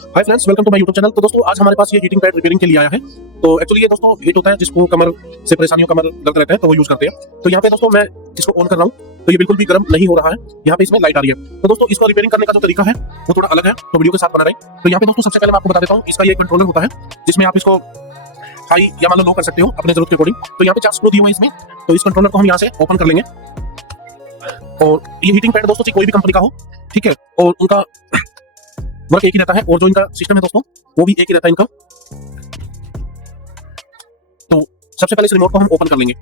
Hi friends, welcome to my YouTube channel. तो दोस्तों आज हमारे पास ये हीटिंग पैड रिपेयरिंग के लिए आया है। तो एक्चुअली ये दोस्तों हीट होता है, जिसको कमर से परेशानियों कमर दर्द रहता है तो वो यूज करते हैं। तो यहाँ पे दोस्तों मैं इसको ऑन कर रहा हूँ तो ये बिल्कुल भी गर्म नहीं हो रहा है। यहाँ पे इसमें लाइट आ रही है। तो दोस्तों इसको रिपेयरिंग करने का जो तरीका है वो थोड़ा अलग है, तो वीडियो के साथ बना रहे। तो यहाँ पे दोस्तों सबसे पहले मैं आपको बता देता हूँ, इसका ये कंट्रोलर होता है जिसमें आप इसको हाई या मान लो लो कर सकते हो अपने जरूरत के अकॉर्डिंग। तो यहाँ पे 4 स्क्रू दिए हुए हैं इसमें। तो इस कंट्रोलर को हम यहाँ से ओपन कर लेंगे। और ये हीटिंग पैड दोस्तों कोई भी कंपनी का हो, ठीक है, और उनका वर्क एक ही रहता है और जो इनका सिस्टम है दोस्तों वो भी एक ही रहता है इनका। तो सबसे पहले इस रिमोट को हम ओपन कर लेंगे।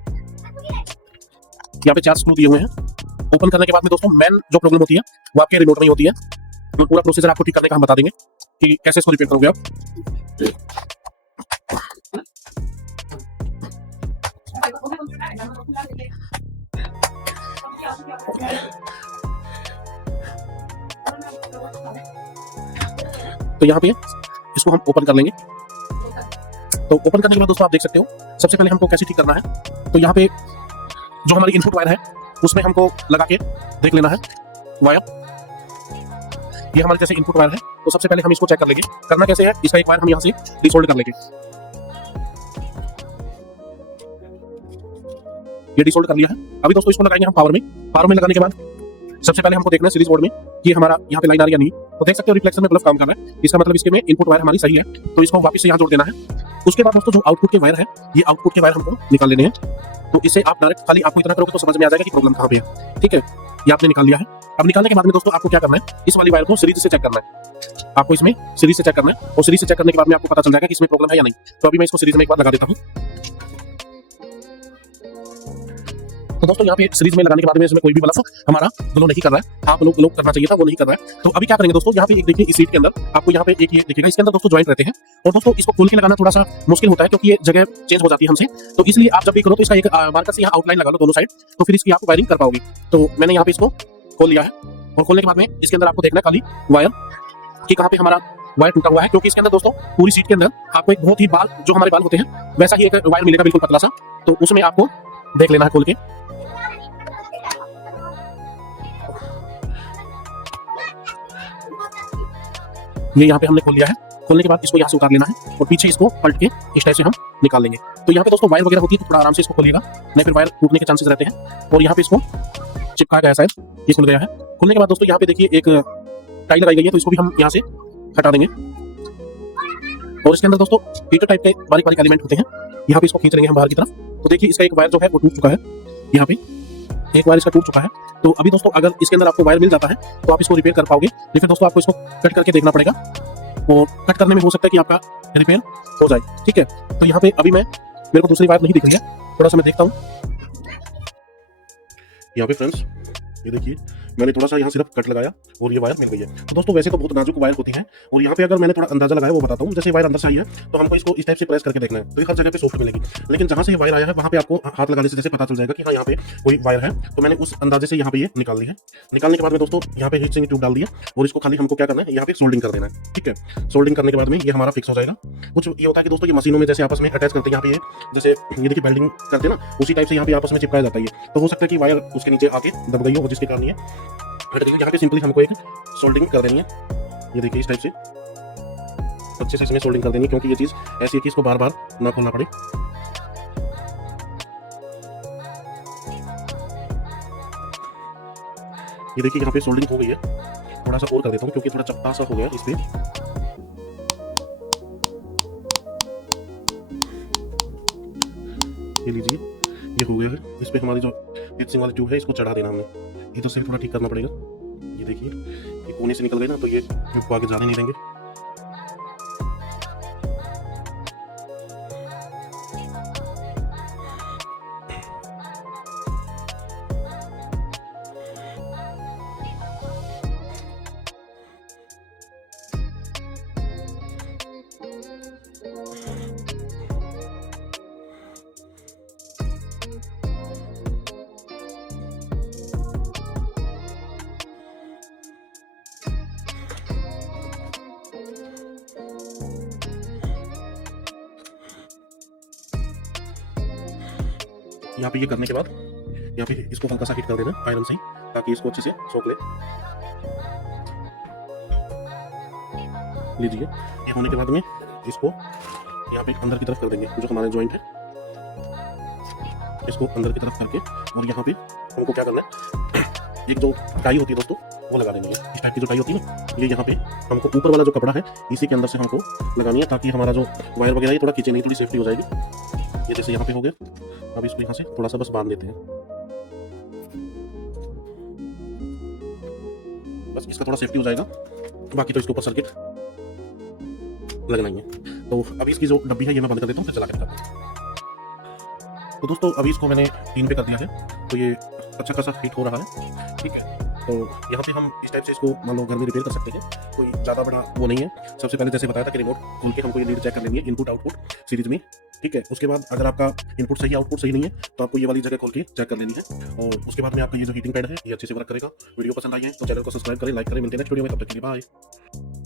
यहाँ पे 4 स्क्रू दिए हुए हैं। ओपन करने के बाद में दोस्तों मेन जो प्रॉब्लम होती है वो आपके रिमोट में ही होती है। तो पूरा प्रोसीजर आपको ठीक करने का हम बता देंगे कि कैसे इसको रिपेयर करोगे आप। तो यहाँ पे इसको हम ओपन कर लेंगे। तो ओपन करने के बाद दोस्तों आप देख सकते हो सबसे पहले हमको कैसे ठीक करना है। तो यहाँ पे जो हमारी इनपुट वायर है उसमें हमको लगा के देख लेना है वायर। ये हमारी जैसे इनपुट वायर है तो सबसे पहले हम इसको चेक कर लेंगे। करना कैसे है, इसका एक वायर हम यहाँ से डिसोल्ड कर लेंगे। ये डिसोल्ड कर लिया है। अभी दोस्तों इसको लगाएंगे हम पावर में। पावर में लगाने के बाद सबसे पहले हमको देखना है सीरीज बोर्ड में कि हमारा यहाँ पे लाइन आ रही है या नहीं। तो देख सकते हो रिफ्लेक्शन में बल्ब काम कर रहा है, इसका मतलब इसके में इनपुट वायर हमारी सही है। तो इसको वापस से यहाँ जोड़ देना है। उसके बाद दोस्तों जो आउटपुट के वायर है, ये आउटपुट के वायर हमको निकाल लेने हैं। तो इससे आप डायरेक्ट खाली आपको इतना करोगे तो समझ में आ जाएगा कि प्रॉब्लम कहाँ पे है। ठीक है, ये आपने निकाल लिया है। अब निकालने के बाद में दोस्तों आपको क्या करना है, इस वाली वायर को सीरीज से चेक करना है। आपको इसमें सीरीज से चेक करना है और सीरीज से चेक करने के बाद में आपको पता चल जाएगा कि इसमें प्रॉब्लम है या नहीं। तो अभी मैं इसको सीरीज में एक बार लगा देता हूँ। तो दोस्तों यहाँ पे सीरीज में लगाने के बाद में इसमें कोई भी बल्ब हमारा ग्लो नहीं कर रहा है। आप लोग करना चाहिए था, वो नहीं कर रहा है। तो अभी क्या करेंगे दोस्तों, यहाँ पे एक देखिए इस सीट के अंदर आपको यहाँ पे एक ये दिखेगा, इसके अंदर दोस्तों जॉइंट रहते हैं। और दोस्तों इसको खोल के लगाना थोड़ा सा मुश्किल होता है क्योंकि ये जगह चेंज हो जाती है हमसे। तो इसलिए आप जब भी करो तो इसका एक मार्कर से यहाँ आउटलाइन लगा लो दोनों साइड, तो फिर इसकी आप वायरिंग कर पाओगे। तो मैंने यहाँ पे इसको खोल लिया है और खोलने के बाद में इसके अंदर आपको देखना खाली वायर कि कहाँ पे हमारा वायर टूटा हुआ है। क्योंकि इसके अंदर दोस्तों पूरी सीट के अंदर आपको एक बहुत ही बाल जो हमारे बाल होते हैं वैसा ही एक वायर मिलेगा, बिल्कुल पतला सा। तो उसमें आपको देख लेना है खोल के। ये यहाँ पे हमने खोल लिया है। खोलने के बाद इसको यहाँ से उतार लेना है और पीछे इसको पलट के इस टाइप से हम निकाल लेंगे। तो यहाँ पे दोस्तों वायर वगैरह होती है तो थोड़ा आराम से इसको खोलिएगा, नहीं फिर वायर टूटने के चांसेस रहते हैं। और यहाँ पे इसको चिपका गया है, शायद ये खुल गया है। खुलने के बाद दोस्तों यहाँ पे देखिए एक टाई लगाई गई है, तो इसको भी हम यहाँ से हटा देंगे। और इसके अंदर दोस्तों हीटर टाइप के बारीक बारीक एलिमेंट होते हैं, यहाँ पे इसको खींच लेंगे हम बाहर की तरफ। तो देखिए इसका एक वायर जो है वो टूट चुका है, यहाँ पे एक वायर इसका टूट चुका है। तो अभी दोस्तों अगर इसके अंदर आपको वायर मिल जाता है तो आप इसको रिपेयर कर पाओगे। फिर दोस्तों आपको इसको कट करके देखना पड़ेगा और कट करने में हो सकता है कि आपका रिपेयर हो जाए। ठीक है, तो यहाँ पे अभी मेरे को दूसरी वायर नहीं दिख रही है, थोड़ा सा मैं देखता हूँ। यहाँ पे फ्रेंड्स ये देखिए मैंने थोड़ा सा यहाँ सिर्फ कट लगाया और ये वायर मिल गई है। तो दोस्तों वैसे तो बहुत नाजुक वायर होती है और यहाँ पे अगर मैंने थोड़ा अंदाजा लगाया वो बताता हूँ। जैसे वायर अंदर से आई है तो हमको इसको इस टाइप से प्रेस करके देखना है, तो ये हर जगह पे सॉफ्ट मिलेगी। लेकिन जहाँ से ये वायर आया है वहाँ पे आपको हाथ लगाने से जैसे पता चल जाएगा कि हाँ यहाँ पे कोई वायर है। तो मैंने उस अंदाजे से यहाँ पे ये निकाल ली है। निकालने के बाद में दोस्तों यहाँ पे हीट सिंक ट्यूब डाल दिया और इसको खाली हमको क्या करना है, यहाँ पे सोल्डिंग कर देना है। ठीक है, सोल्डिंग करने के बाद में ये हमारा फिक्स हो जाएगा। कुछ ये होता है कि दोस्तों ये मशीनों में जैसे आपस में अटैच करते हैं, यहाँ पे ये जैसे ये देखिए वेल्डिंग करते हैं ना, उसी टाइप से यहाँ पे आपस में चिपकाया जाता है। तो हो सकता है कि वायर उसके नीचे आके दब गई हो और जिसके कारण ये हट गई। यहाँ पे सिंपली हमको एक सोल्डिंग कर देनी है, ये देखिए इस टाइप से अच्छे से इसमें सोल्डिंग कर देनी है, क्योंकि ये चीज ऐसी है कि इसको बार बार ना खोलना पड़े। ये देखिए यहाँ पे सोल्डिंग हो गई है। थोड़ा सा और कर देता हूँ क्योंकि थोड़ा चपटा सा हो गया इस पे। ये लीजिए ये हो गया है। इस पे हमारी जो हीट सिंक वाली ट्यूब है इसको चढ़ा देना हमने। ये तो सिर्फ थोड़ा ठीक करना पड़ेगा। ये देखिए ये कोने से निकल गए ना, तो ये ट्यूब को आगे जाने नहीं देंगे। यहाँ पे ये करने के बाद यहाँ पे इसको हल्का सा हीट कर देना आयरन से, ताकि इसको अच्छे से सोख ले। लीजिए। ये होने के बाद में इसको यहाँ पे अंदर की तरफ कर देंगे, जो हमारा जॉइंट है इसको अंदर की तरफ करके, और यहाँ पे हमको क्या करना है, एक जो टाई होती है दोस्तों वो लगा देंगे। इस टाइप की जो टाई होती है ना, ये यहाँ पे हमको ऊपर वाला जो कपड़ा है इसी के अंदर से हमको लगानी है, ताकि हमारा जो वायर वगैरह ये थोड़ा खींचे नहीं, थोड़ी सेफ्टी हो जाएगी। ये जैसे यहाँ पे हो गया, अब इसको यहाँ से थोड़ा सा बस बांध देते हैं, बस इसका थोड़ा सेफ्टी हो जाएगा, बाकी तो इसके ऊपर सर्किट लगना ही है। तो अभी इसकी जो डब्बी है ये मैं बंद कर देता हूँ, फिर चला के दिखाता हूँ। तो दोस्तों अभी इसको मैंने 3 पे कर दिया है, तो ये अच्छा खासा हीट हो रहा है, ठीक है। तो यहाँ पे हम इस टाइप से इसको मान लो घर में रिपेयर कर सकते हैं, कोई ज़्यादा बड़ा वो नहीं है। सबसे पहले जैसे बताया था कि रिमोट खोल के हमको ये लीड चेक कर लेनी है, इनपुट आउटपुट सीरीज में, ठीक है। उसके बाद अगर आपका इनपुट सही आउटपुट सही नहीं है तो आपको ये वाली जगह खोल के चेक कर लेनी है, और उसके बाद में आपका ये जो हीटिंग पैड है ये अच्छे से वर्क करेगा। वीडियो पसंद आई है तो चैनल को सब्सक्राइब करें, लाइक करें। मिलते हैं नेक्स्ट वीडियो में, तब तक के लिए बाय।